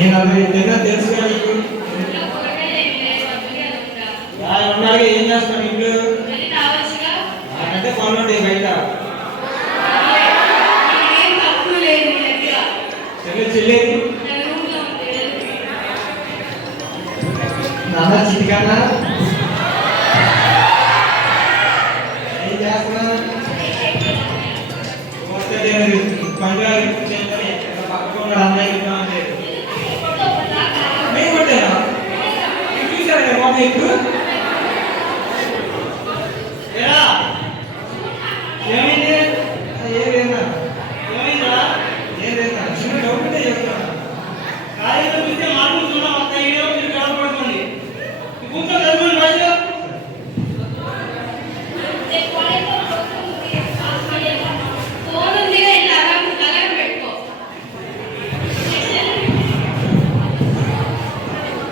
నేను అది దగ్గర తెలుసు కానీ ఉన్నాడు ఏం చేస్తాను ఇంట్లో అంటే పనులు ఉంటాయి బయట చెల్లేదు నాన్న చిటికన్నా ఏం చేస్తున్నా పండుగ పక్కకు ఉన్నాడు అన్నయ్య మేము కొట్టారా చూసారా బాబు ఇప్పుడు ఏమైంది ఏమైందా ఏమైందా ఏం లేదా చిన్న డౌట్ ఉంటే చెప్తా కార్యక్రమం చూస్తే మాట్లాడుతున్నా మొత్తం ఏదో మీరు కనపడుతుంది కూర్చో చదువుకుని రాజు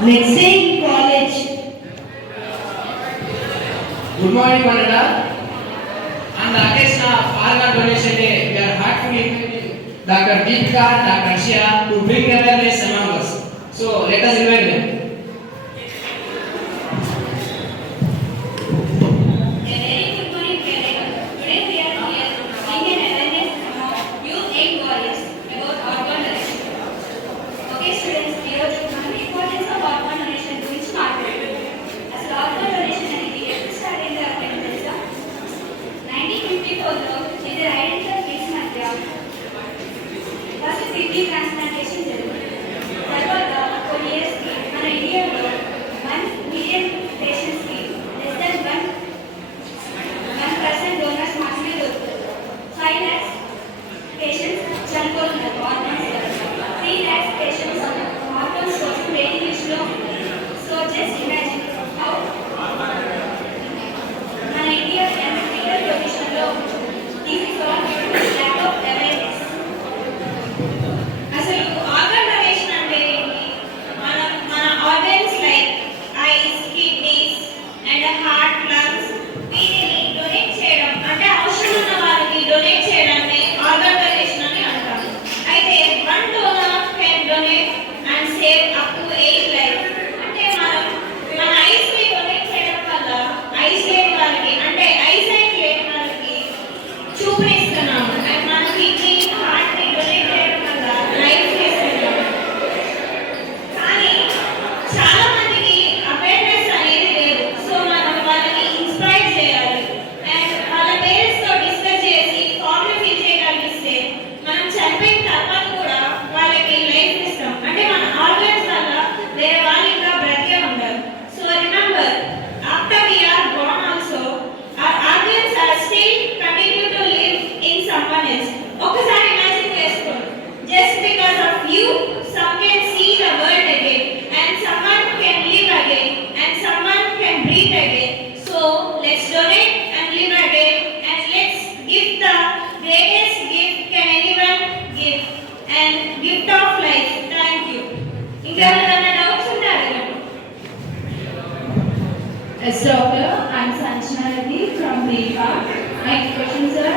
Let's say in college. Good morning, Manada. On the occasion of organ donation day, we are heartfully inviting Dr. Deepika, Dr. Shia to bring awareness among us. So let us invite them. Transplantation జరిగింది. తర్వాత కొన్ని ఇయర్స్కి మన ఇండియాలో 1 మిలియన్ పేషెంట్స్కి less than 1% డోనర్స్ మాత్రమే దొరుకుతుంది. 5 lakhs patients చనిపోతున్నారు ఆర్గన్స్. 3 lakhs పేషెంట్స్ ఆర్గన్స్ కోసం వెయిటింగ్ లిస్ట్లో. సో జస్ట్ ఇమాజిన్ హౌ మన ఇండియా లీగల్ పొజిషన్లో this is all lack of awareness. అసలు ఆర్గన్ డొనేషన్ అంటే ఏంటి? మన organs like ice, kidneys and heart, lungs వీటిని డొనేట్ చేయడం అంటే అవసరం ఉన్న వారికి డొనేట్ చేయడాన్ని ఆర్గన్ డొనేషన్ అని అంటాం. అయితే 1 donor can donate and save up to 8 lives. అంటే మన ఐస్ ని డొనేట్ చేయడం వల్ల ఐస్ లేని వారికి అంటే ఐసైట్ లేని వారికి చూపిస్తున్నాము. అండ్ మన కిడ్నీ, హార్ట్ ని డొనేట్ చేయడం వల్ల లైఫ్ చేస్తున్నాము. కానీ చాలా మందికి అవేర్నెస్ అనేది లేదు. సో మనం వాళ్ళని ఇన్స్పైర్ చేయాలి అండ్ వాళ్ళ పేరెంట్స్ తో డిస్కస్ చేసి ఫామ్ ఫిల్ చేయగలిగిస్తే మనం చనిపోయిన తర్వాత కూడా వాళ్ళకి లైఫ్ ఇస్తాం. అంటే మన ఆర్గన్స్ వల్ల వేరే వాళ్ళు ఇంకా బ్రతికే ఉంటారు. So remember after we are born also our organs are still continue to live in someone else. ఒకసారి ఇమాజిన్ చేసుకోండి. Just because of you, some can see the world again, and someone can live again, and someone can breathe again. So let's donate and live again, and let's give the greatest gift can anyone give, and gift of life. Thank you. ఇంకెవరైనా డౌట్స్ ఉంటే అడగండి. Yes, doctor. I'm Sanchana Reddy from Deepa. My question, sir,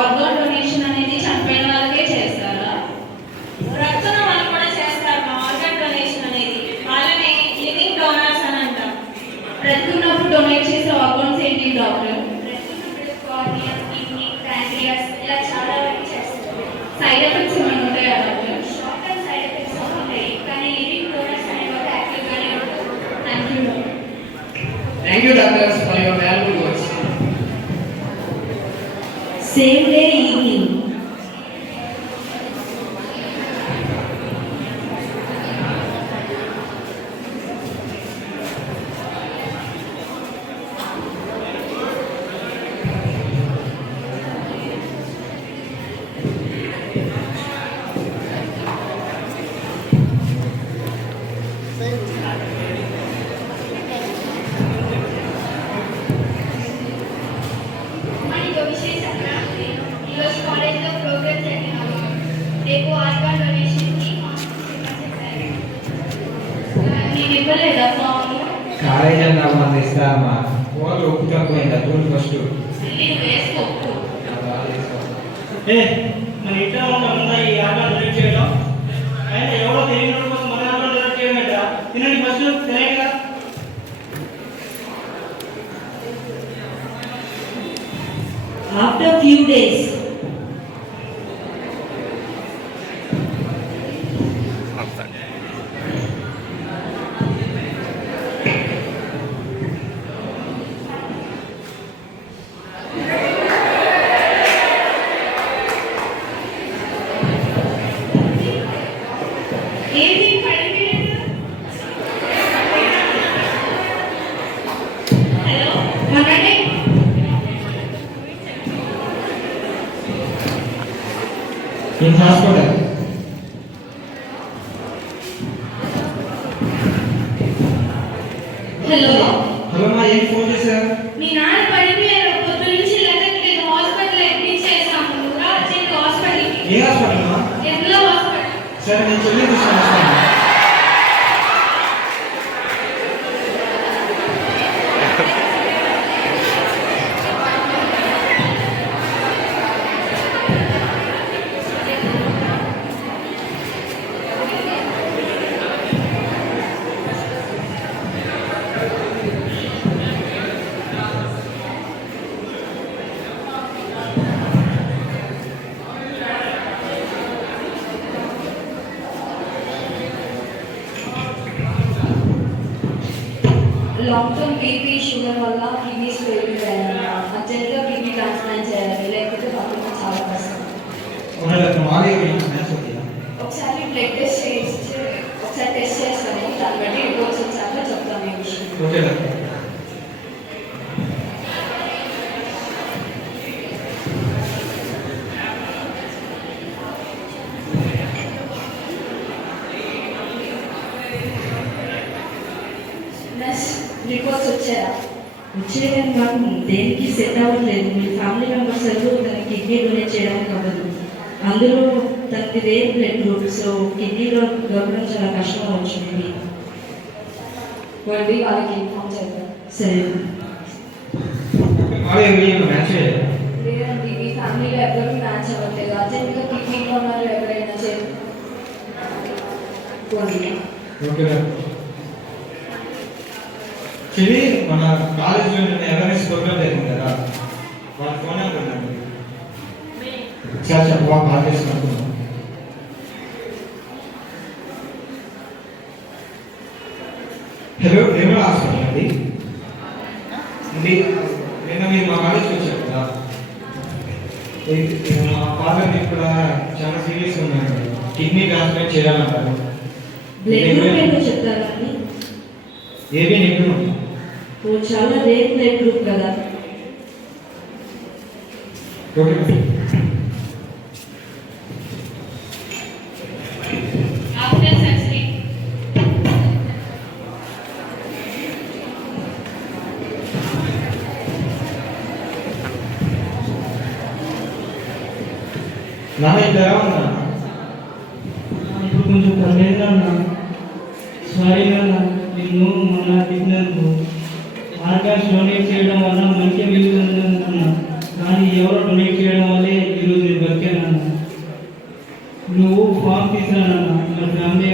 organ donation అనేది చనిపోయిన వాళ్ళకే చేస్తారా? రక్తం వాళ్ళు కూడా చేస్తారు. మా ఆర్గన్ డొనేషన్ అనేది వాళ్ళని లివింగ్ డోనర్స్ అని అంటాం. బ్రతుకున్నప్పుడు డొనేట్ చేసే ఆర్గన్స్ ఏంటి డాక్టర్? కార్నియా, కిడ్నీ, ప్యాంక్రియాస్ ఇలా చాలా వరకు చేస్తారు. సైడ్ ఎఫెక్ట్స్ ఏమైనా ఉంటాయా doctor? Short term side effects ఉంటాయి, కానీ లివింగ్ డోనర్స్ అనేవి యాక్టివ్గానే ఉంటారు. Thank you doctor. Thank you, doctors, for your valuable words. Same day evening. మనకి విషయం చెప్పనా? ఈరోజు కాలేజ్లో ప్రోగ్రామ్ జరిగినాము. రేపు ఆర్గాన్ డొనేషన్కి నేను ఇవ్వలేదా ఫామ్? కాలేజ్ అన్నా మన ఇస్తామా వాళ్ళు ఒప్పు తక్కువైందా చూడు ఫస్ట్ వేసుకో. మన ఇంట్లో ఉన్న ఈ ఆర్గాన్ డొనేట్ చేయడం అయినా ఎవరో తెలియని కోసం మన ఏంటి పడిపోయారు? హలో మాట్లాడండి. In hospital. హలో హలో మా ఏం ఫోన్ చేశారు? మీ నాన్న పడిపోయారు. పొద్దు నుంచి లెక్కలేదు. హాస్పిటల్ అడ్మిట్ చేశాము. అర్జెంట్ హాస్పిటల్కి. ఏ హాస్పిటల్ మా? ఎస్లో హాస్పిటల్. సరే నేను చెల్లి తీసుకొని వస్తాను. లాంగ్ టర్మ్ బీపీ షుగర్ వల్ల కిడ్నీస్ పెరిగిపోయాయి. అర్జెంట్గా కిడ్నీ ట్రాన్స్ప్లాంట్ చేయాలి, లేకపోతే పక్కన చాలా కష్టం. ఒకసారి బ్లడ్ టెస్ట్ చేసి ఒకసారి టెస్ట్ చేస్తాను, దాన్ని బట్టి రిపోర్ట్స్ వచ్చాక చెప్తాను ఈ విషయం. రిపోర్ట్స్ వచ్చాయా? వచ్చేయడం కాదు, దేనికి సెట్ అవ్వట్లేదు. మీ ఫ్యామిలీ మెంబర్స్ ఎవరు తనకి కిడ్నీ డొనేట్ చేయడానికి అవ్వదు. అందులో తనకి రేర్ బ్లడ్ గ్రూప్, సో కిడ్నీలో దొరకడం చాలా కష్టం వచ్చింది. వెళ్ళి వాళ్ళకి ఇన్ఫార్మ్ చేద్దాం. సరే లేదండి, మీ ఫ్యామిలీలో ఎవరికి మ్యాచ్ అవ్వట్లేదు. అర్జెంట్గా కిడ్నీలో ఉన్నారు, ఎవరైనా చేయండి. చెల్లి మన కాలేజీలో నిన్న అవేర్నెస్ ప్రోగ్రామ్ జరిగింది కదా, వాళ్ళ ఫోన్ నెంబర్ ఉందండి. సార్ చెప్పవా కాల్ చేసుకుంటున్నాను. హలో నిర్మల హాస్పిటల్ అండి. నిన్న మీరు మా కాలేజ్కి వచ్చారు కదా, మా ఫాదర్ ఇక్కడ చాలా సీరియస్గా ఉన్నారు, కిడ్నీ ట్రాన్స్ప్లాంట్ చేయాలంటారు. బ్లడ్ గ్రూప్ ఏంటో చెప్తారా అండి? AB negative. ఓ చాలా రేర్ బ్లడ్ గ్రూప్ కదా. ఓకే. ఆఫ్టర్ సర్జరీ నాన్న ఇద్దరా ఉన్నా? ఇప్పుడు కొంచెం పర్లేదు అన్న. సారీ నాన్న, నిన్ను మొన్న తిట్టినందుకు. ఆర్గాన్స్ డొనేట్ చేయడం వల్ల మంచి వెళ్తుంది అనుకున్నా, కానీ ఎవరో డొనేట్ చేయడం వల్లే ఈరోజు నేను బతికానన్నా. నువ్వు ఫామ్ తీసుకురానన్నా, మన ఫ్యామిలీ